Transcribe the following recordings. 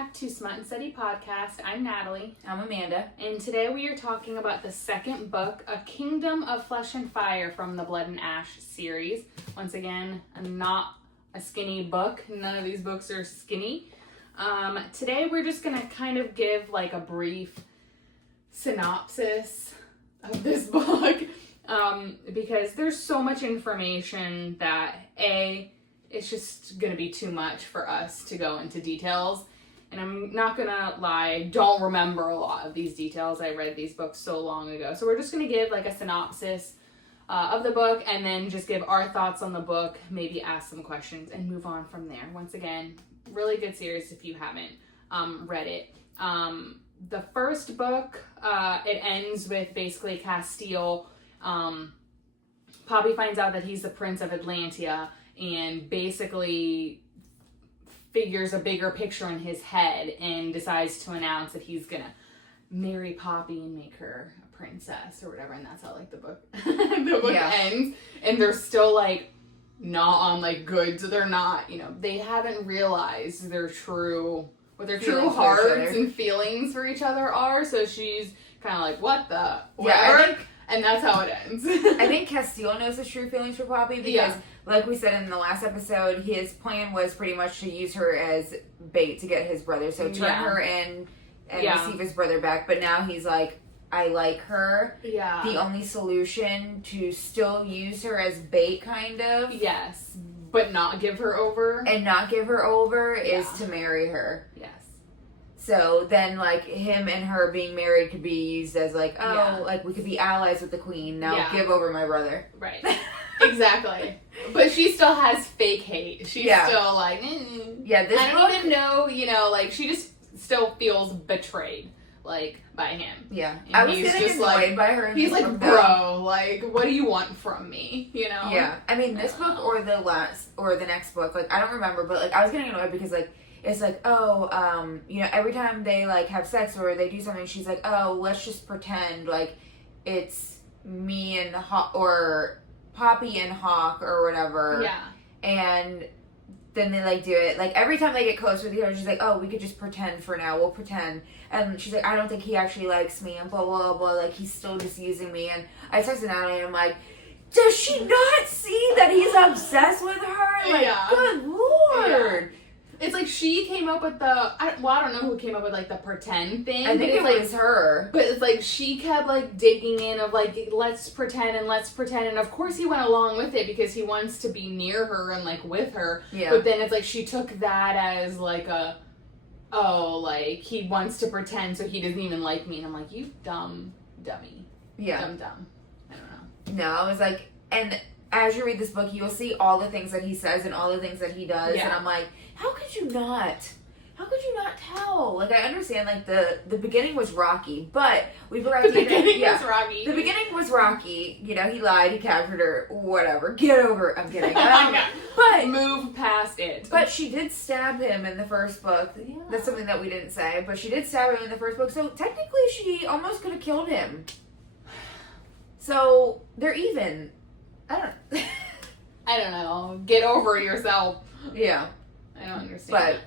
back to Smut and Study podcast. I'm Natalie. I'm Amanda. And today we are talking about the second book, A Kingdom of Flesh and Fire from the Blood and Ash series. Once again, not a skinny book. None of these books are skinny. Today we're just going to kind of give like a brief synopsis of this book because there's so much information that it's just going to be too much for us to go into details. And I'm not going to lie, I don't remember a lot of these details. I read these books so long ago. So we're just going to give like a synopsis of the book and then just give our thoughts on the book, maybe ask some questions and move on from there. Once again, really good series if you haven't read it. The first book, it ends with basically Castile. Poppy finds out that he's the Prince of Atlantia and basically figures a bigger picture in his head and decides to announce that he's gonna marry Poppy and make her a princess or whatever, and that's how like the book ends. And they're still like not on like good, so they're not, they haven't realized what their true hearts and feelings for each other are. So she's kind of like, what the whatever. And that's how it ends. I think Castile knows his true feelings for Poppy because, like we said in the last episode, his plan was pretty much to use her as bait to get his brother. So turn her in and receive his brother back. But now he's like, I like her. Yeah. The only solution to still use her as bait, kind of. Yes. But not give her over. And not give her over is to marry her. Yes. So then, like, him and her being married could be used as, like, like, we could be allies with the queen. Now give over my brother. Right. Exactly. But she still has fake hate. She's still like, Yeah, this I don't even know, like, she just still feels betrayed, like, by him. Yeah. And I was getting annoyed by her. He's like, bro, like, what do you want from me, Yeah. I mean, this book or the next book, like, I don't remember, but, like, I was getting annoyed because, like, it's like, every time they, like, have sex or they do something, she's like, oh, let's just pretend, like, it's me and or Poppy and Hawk or whatever. Yeah. And then they, like, do it. Like, every time they get close with each other, she's like, oh, we could just pretend for now. We'll pretend. And she's like, I don't think he actually likes me and blah, blah, blah. Like, he's still just using me. And I texted Natalie and I'm like, does she not see that he's obsessed with her? Like, good Lord. Yeah. It's like she came up with I don't know who came up with, like, the pretend thing. I think it was her. But it's like she kept, like, digging in of, like, let's pretend. And, of course, he went along with it because he wants to be near her and, like, with her. Yeah. But then it's like she took that as, like, like, he wants to pretend so he doesn't even like me. And I'm like, you dumb dummy. Yeah. Dumb. I don't know. No, I was like, and as you read this book, you'll see all the things that he says and all the things that he does. Yeah. And I'm like, how could you not tell? Like, I understand, like, the beginning was rocky, but we forgot the beginning was rocky. The beginning was rocky. He lied, he captured her, whatever. Get over it. I'm kidding. But move past it. But she did stab him in the first book. Yeah. That's something that we didn't say, but she did stab him in the first book, so technically she almost could have killed him. So, they're even. I don't know. Get over yourself. Yeah. I don't understand. But,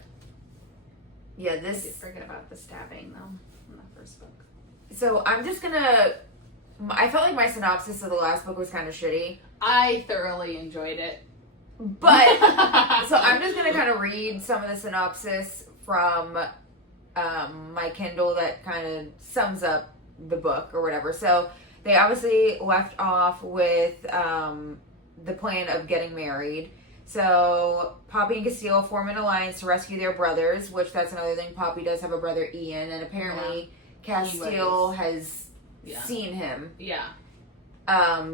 yeah, this... I did forget about the stabbing, though, in the first book. So, I'm just gonna... I felt like my synopsis of the last book was kind of shitty. I thoroughly enjoyed it. But, so I'm just gonna kind of read some of the synopsis from my Kindle that kind of sums up the book or whatever. So, they obviously left off with the plan of getting married. So, Poppy and Castile form an alliance to rescue their brothers, which that's another thing. Poppy does have a brother, Ian, and apparently Castile has seen him. Yeah.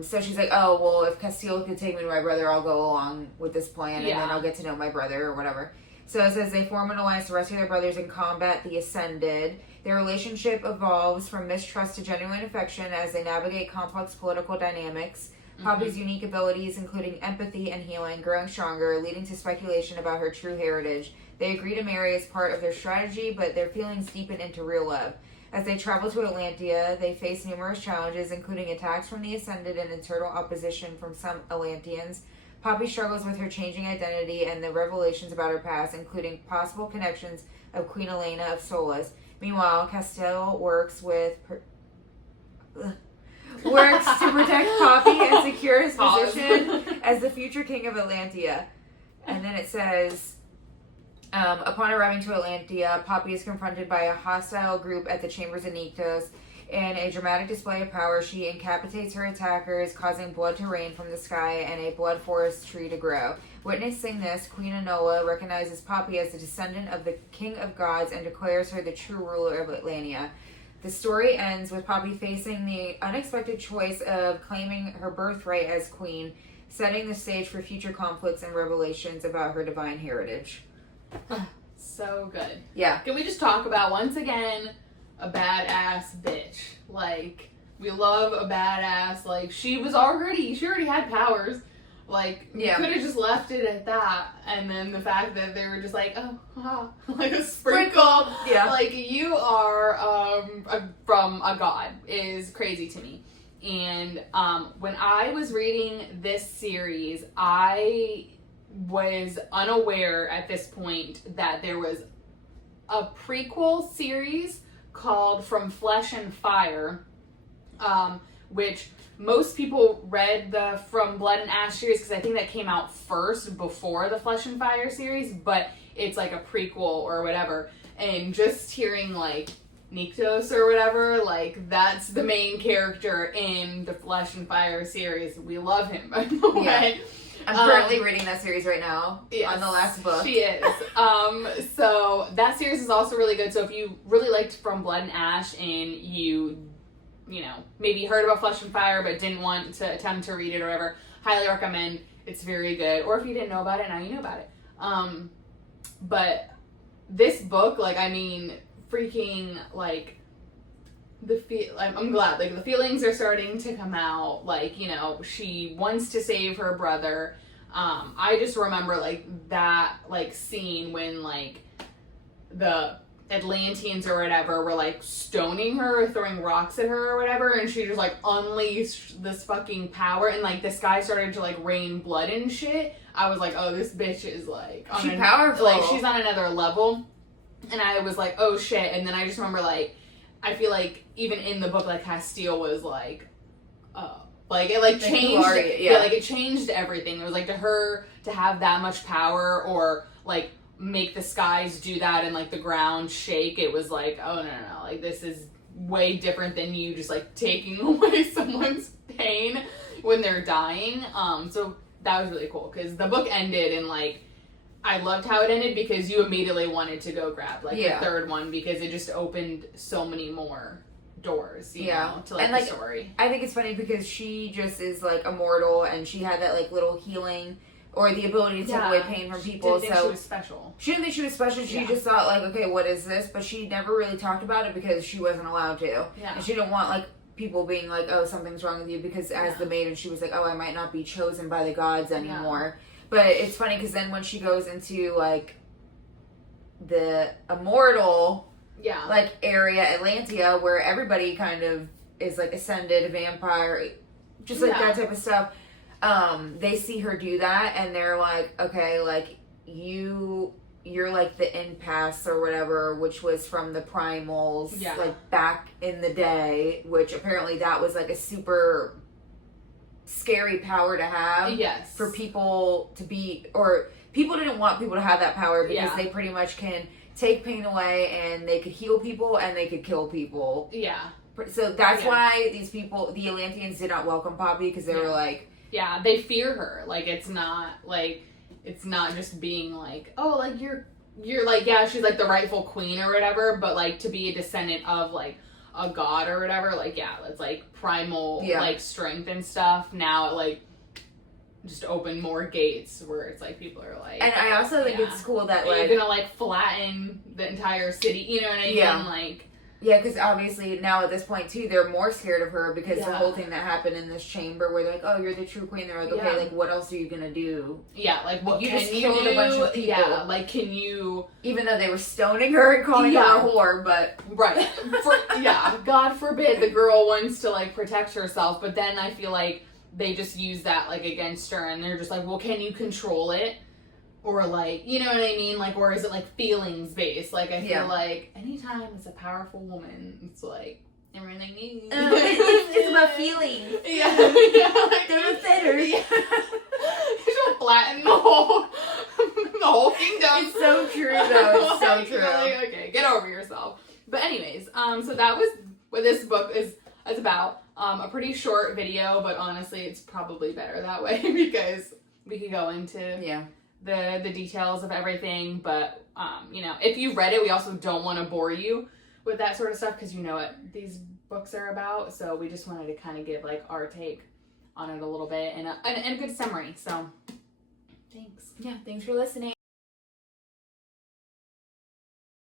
So she's like, oh, well, if Castile could take me to my brother, I'll go along with this plan, and then I'll get to know my brother or whatever. So it says they form an alliance to rescue their brothers and combat the Ascended. Their relationship evolves from mistrust to genuine affection as they navigate complex political dynamics. Poppy's unique abilities, including empathy and healing, growing stronger, leading to speculation about her true heritage. They agree to marry as part of their strategy, but their feelings deepen into real love. As they travel to Atlantia, they face numerous challenges, including attacks from the Ascended and internal opposition from some Atlanteans. Poppy struggles with her changing identity and the revelations about her past, including possible connections of Queen Elena of Solas. Meanwhile, Castile works to protect Poppy and secure his position as the future king of Atlantia. And then it says, upon arriving to Atlantia, Poppy is confronted by a hostile group at the Chambers of Nyktos. In a dramatic display of power, she incapacitates her attackers, causing blood to rain from the sky and a blood forest tree to grow. Witnessing this, Queen Enola recognizes Poppy as the descendant of the King of Gods and declares her the true ruler of Atlantia. The story ends with Poppy facing the unexpected choice of claiming her birthright as queen, setting the stage for future conflicts and revelations about her divine heritage. So good. Yeah. Can we just talk about, once again, a badass bitch? Like, we love a badass. Like, she already had powers. Like, you could have just left it at that. And then the fact that they were just like, like a sprinkle. Yeah. Like, you are from a god is crazy to me. And when I was reading this series, I was unaware at this point that there was a prequel series called From Flesh and Fire, which most people read the From Blood and Ash series because I think that came out first before the Flesh and Fire series, but it's like a prequel or whatever. And just hearing like Nyktos or whatever, like that's the main character in the Flesh and Fire series. We love him, by the way. I'm currently reading that series right now, on the last book. She is. So that series is also really good. So if you really liked From Blood and Ash and you maybe heard about Flesh and Fire but didn't want to attempt to read it or whatever, highly recommend. It's very good. Or if you didn't know about it, now you know about it. But this book, freaking, I'm glad, the feelings are starting to come out, she wants to save her brother. I just remember, that, scene when, the Atlanteans or whatever were, stoning her or throwing rocks at her or whatever, and she just, unleashed this fucking power, and, the sky started to, rain blood and shit. I was like, oh, this bitch is, she's powerful. She's on another level, and I was like, oh, shit, and then I just remember, I feel like even in the book, Castile was it changed. It changed everything. It was to her to have that much power or make the skies do that and the ground shake. It was oh no, this is way different than you just taking away someone's pain when they're dying. So that was really cool because the book ended and I loved how it ended because you immediately wanted to go grab the third one because it just opened so many more doors, you know, to the story. I think it's funny because she just is immortal and she had that little healing or the ability to take away pain from people. She didn't think she was special. She didn't think she was special. She just thought okay, what is this? But she never really talked about it because she wasn't allowed to. Yeah. And she didn't want people being oh, something's wrong with you because as the maiden she was oh, I might not be chosen by the gods anymore. Yeah. But it's funny because then when she goes into the immortal area, Atlantia, where everybody kind of is ascended, a vampire, just that type of stuff, they see her do that and they're okay, you're the impasse or whatever, which was from the primals back in the day, which apparently that was a super scary power to have. Yes. For people to be, or people didn't want people to have that power because they pretty much can take pain away and they could heal people and they could kill people. Yeah. So that's why these people, the Atlanteans, did not welcome Poppy because they were yeah, they fear her. It's not it's not just being you're she's the rightful queen or whatever, but to be a descendant of a god or whatever, it's primal strength and stuff. Now it just open more gates where it's people are and I also think it's cool that you're gonna flatten the entire city, you know what I mean? Yeah, because obviously now at this point too, they're more scared of her because the whole thing that happened in this chamber where they're oh, you're the true queen. They're okay, what else are you gonna do? Yeah, what you can just you killed do? A bunch of people. Yeah, can you? Even though they were stoning her and calling her a whore, but right, God forbid the girl wants to protect herself, but then I feel they just use that against her, and they're just well, can you control it? or like, you know what I mean? Like, or is it like feelings based? Like, I feel Yeah. like anytime it's a powerful woman, it's like everything needs. It's about feelings. Yeah, yeah. Like, They're better. Yeah. You should flatten the whole kingdom. It's so true, though. It's so Like, true. really? Okay, get over yourself. But anyways, so that was what this book is about. A pretty short video, but honestly, it's probably better that way because we could go into the details of everything. But you know, if you read it, we also don't want to bore you with that sort of stuff because you know what these books are about. So we just wanted to kind of give like our take on it a little bit and a good summary. So thanks. Yeah, thanks for listening.